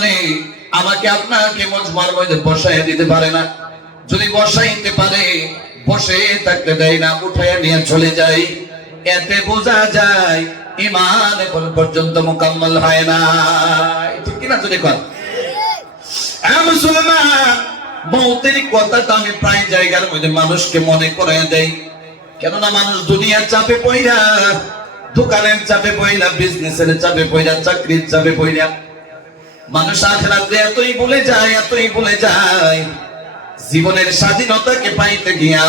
মানে আমাকে আপনাকে মজমার মধ্যে বসাইয়া দিতে পারে না, যদি বসাইতে পারে বসে থাকতে দেয় না, উঠাইয়া নিয়ে চলে যায়। এতে বোঝা যায় ঈমান এখন পর্যন্ত মুকাম্মাল হয় না। ঠিক কিনা যদি কর মুসলমান, মৌতের কথাটা আমি প্রায় জায়গার মধ্যে মানুষকে মনে করাই দেই, কেননা মানুষ দুনিয়ার চাপে পইরা, দোকানের চাপে পইরা, বিজনেসের চাপে পইরা, চাকরির চাপে পইরা মানুষ আখিরাতে এতই ভুলে যায়, জীবনের স্বাধীনতাকে পাইতে গিয়া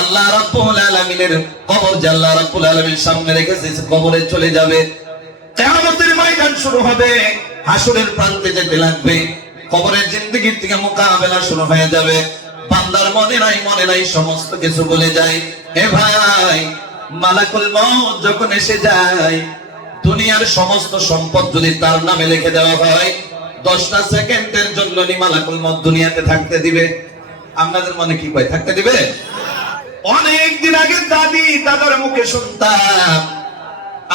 আল্লাহ রাব্বুল আলামিনের কবর যে আল্লাহ রাব্বুল আলামিন সামনে রেখেছে, কবরে চলে যাবে। কিয়ামতের ময়দান শুরু হবে, হাসরের প্রান্তে যেতে লাগবে, কবরের জিন্দেগি থেকে মোকাবেলা শুরু হয়ে যাবে। বান্দার মনে নাই সমস্ত কিছু বলে যায়। এ ভাই, মালাকুল মউত যখন এসে যায়, দুনিয়ার সমস্ত সম্পদ যদি তার নামে লিখে দেওয়া হয়, 10টা সেকেন্ডের জন্য মালাকুল মউত দুনিয়াতে থাকতে দিবে? আপনাদের মনে কি কয়, থাকতে দিবে? অনেক দিন আগে দাদার মুখে শুনতাম,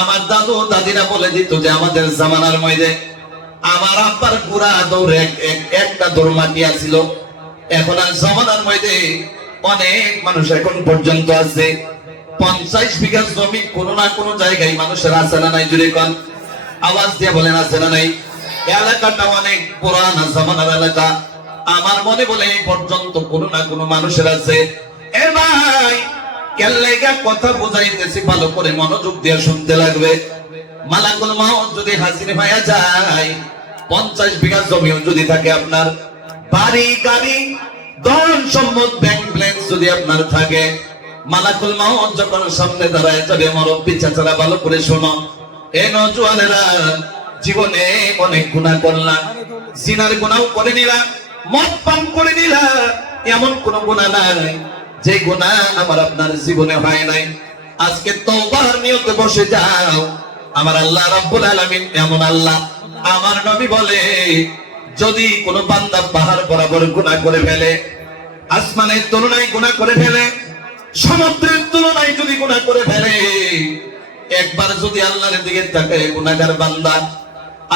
আমার দাদু দাদিরা বলে দিত যে আমাদের জামানার মধ্যে আমার আব্বার পুরা দৌড়ে একটা দৌড় মাটি আছিল। এখন আর জামানার মধ্যে অনেক মানুষ এখন পর্যন্ত আছে, 50 বিঘা জমি কোনো না কোনো জায়গায় মানুষের আছে না নাই? জুড়ে কোন আওয়াজ দিয়ে বলেন, আছে না নাই? এলাকাটা অনেক পুরানা জামানার এলাকা, আমার মনে বলে এই পর্যন্ত কোনো না কোনো মানুষের আছে। এ ভাই, কেল্লাইগা কথা বুঝাইতেছি, ভালো করে মনোযোগ দিয়ে শুনতে লাগবে। মালাকুল মউত যদি হাজির হয়ে যায়, 50 বিঘা জমিও যদি থাকে আপনার, বাড়ি গাড়ি ধন সম্পদ ব্যাংক ব্যালেন্স যদি আপনার থাকে, মালাকুল মউত যখন সামনে দাঁড়ায় যাবে, মুরব্বি চাচারা ভালো করে শোনো, এ নওজোয়ানেরা, জীবনে অনেক গুনাহ করলাম, জিনার গুনাহও করে নিলাম, মদ পান করে নিলাম, এমন কোন গুনাহ নাই যে গুনাহ আমার আপনার জীবনে হয় নাই। আজকে তওবার নিয়তে বসে যাও। আমার আল্লাহ রাব্বুল আলামিন এমন আল্লাহ, আমার নবী বলে, যদি কোন বান্দা পাহাড় বরাবর গুনাহ করে ফেলে, আসমানের তুলনায় গুনাহ করে ফেলে, সমুদ্রের তুলনায় যদি গুনাহ করে ফেলে, একবার যদি আল্লাহর দিকে তাকায় গুনাহগার বান্দা,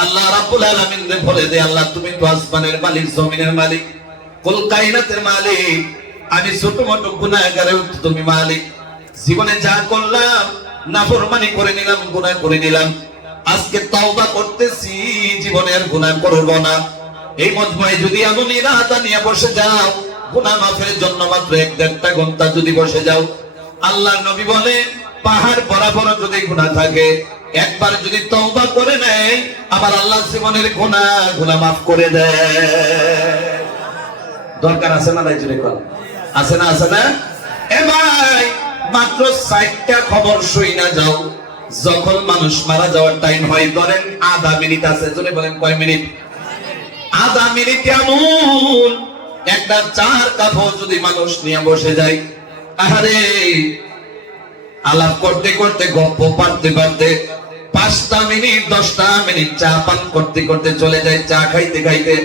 আল্লাহ রাব্বুল আলামিন বলে দে, আল্লাহ তুমি তো আসমানের মালিক, জমিনের মালিক, কুল কায়নাতের মালিক, আমি ছোট মোটো গুনাহগারের তুমি মালিক। জীবনে যা করলাম, নাফরমানি করে নিলাম, গুনাহ করে নিলাম, আজকে তওবা করতেছি, জীবনে আর গুনাহ করব না। এই মজমায় যদি এমন ইরাদা নিয়ে বসে যাও, গুনাহ মাফের জন্য মাত্র 1-1.5 ঘন্টা যদি বসে যাও, আল্লাহর নবী বলে, পাহাড় বরাবর যদি গুনাহ থাকে, একবার যদি তওবা করে নেয়, আবার আল্লাহ জীবনের গুনাহগুলো মাফ করে দেয়। দরকার আছে না নাই? জুড়ে কর, আছে না? আছে না? এ ভাই, মাত্র 4টা খবর শুই না যাও, যখন মানুষ মারা যাওয়ার টাইম হয়, ধরেন আধা মিনিট আছে, জুড়ে বলেন কয় মিনিট? আধা মিনিট এমন একটা 4 কাপ যদি মানুষ নিয়ে বসে যায়, আহারে, আলাপ করতে করতে, গপ্প পারতে পারতে 5টা মিনিট 10টা মিনিট চা পান করতে করতে চলে যায়, চা খাইতে খাইতে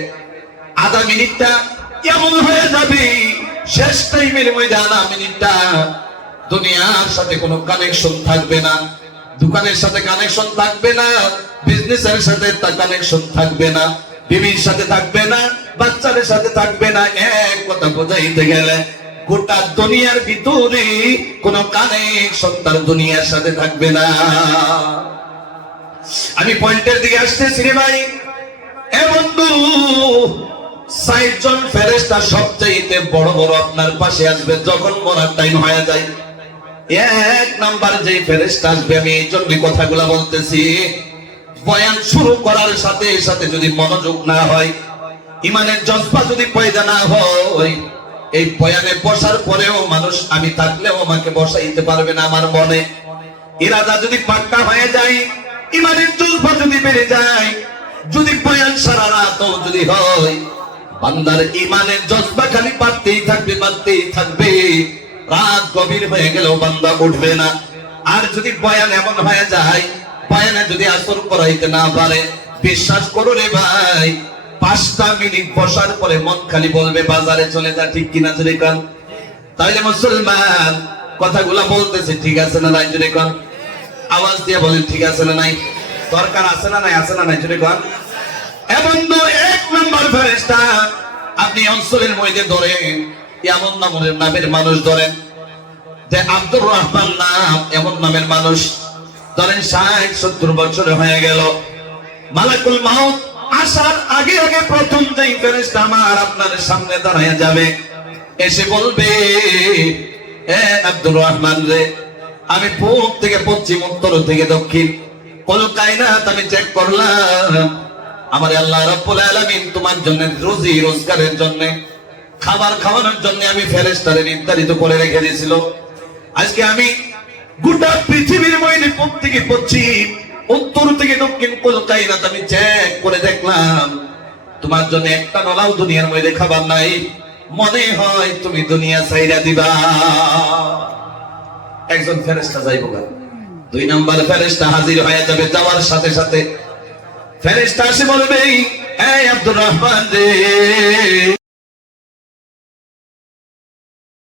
আধা মিনিটটা এমন হয়ে যাবে, শেষ টাইমের মধ্যে আধা মিনিটটা দুনিয়ার সাথে কোনো কানেকশন থাকবে না, দোকানের সাথে কানেকশন থাকবে না, বিজনেসের সাথে কানেকশন থাকবে না, বিবির সাথে থাকবে না, বাচ্চাদের সাথে থাকবে না। এক কথা বোঝাইতে গেলে গোটা দুনিয়ার ভিতরে কোন কানেকশন তার দুনিয়ার সাথে থাকবে না। আমি পয়েন্টের দিকে আসতেছি রে ভাই। এ বন্ধু, 60 জন ফেরেশতা সবচেয়ে বড় বড় আপনার পাশে আসবে যখন মরার টাইম হয়ে যায়। 1 নাম্বার যে ফেরেশতা আসবে, আমি এই জন্য কথাগুলো বলতেছি, বয়ান শুরু করার সাথে সাথে যদি মনোযোগ না হয়, ইমানের জজবা যদি পয়দা না হয়, এই বয়ানে বসার পরেও মানুষ আমি থাকলেও আমাকে বসাইতে পারবে না। আমার মনে ইরাদা যদি পাক্কা হয়ে যায়, ইমানের জজবা যদি বেড়ে যায়, যদি বয়ান সারা রাতও যদি হয়, বান্দার ইমানের জজবা খালি বাড়তেই থাকবে, রাত গভীর হয়ে গেলেও বান্দা উঠবে না। আর যদি বয়ান এমন হয়ে যায়, বয়ানে যদি আসর করাইতে না পারে, বিশ্বাস করো রে ভাই, 5টা মিনিট বসার পরে মন খালি বলবে বাজারে চলে যা। ঠিক কিনা জুড়ে কান? তাহলে মুসলমান, কথাগুলা বলতেছে ঠিক আছে না নাই? জুড়ে কান, আওয়াজ দিয়ে বলেন ঠিক আছে না নাই? দরকার আছে না নাই? আছে না নাই? জুড়ে কান। এ বন্ধু, 1 ফেরেশতা আপনি অঞ্চলের মধ্যে ধরেন এমন নামের মানুষ ধরেন যে আব্দুর রহমান নাম এমন নামের মানুষ ধরেন 60-70 বছর হয়ে গেল, মালাকুল মাউত আসার আগে আগে প্রথম যেই ফেরেশতা আমার আপনার সামনে দাঁড়ায় যাবে, এসে বলবে এ আব্দুর রহমান রে, আমি পূব থেকে পশ্চিম, উত্তর থেকে দক্ষিণ কোন কায়নাত আমি চেক করলাম, আমার আল্লাহ রাব্বুল আলামিন তোমার জন্য রুজি রোজগারের জন্য খাবার খাওয়ানোর জন্য আমি ফেরেশতারে নির্ধারিত করে রেখে দিয়েছিল। আজকে আমি গোটা পৃথিবীর মধ্যে পূব থেকে পশ্চিম, উত্তর থেকে দক্ষিণ কোন কায়নাত আমি চেক করে দেখলাম, তোমার জন্য একটা নলাও দুনিয়ার মধ্যে খাবার নাই, মনে হয় তুমি দুনিয়া ছাইরা দিবা। একজন ফেরেশতা যাইব গা, 2 নাম্বার ফেরেশতা হাজির হয়ে যাবে। যাওয়ার সাথে সাথে ফেরেশতা এসে বলবে এই আব্দুর রহমান রে,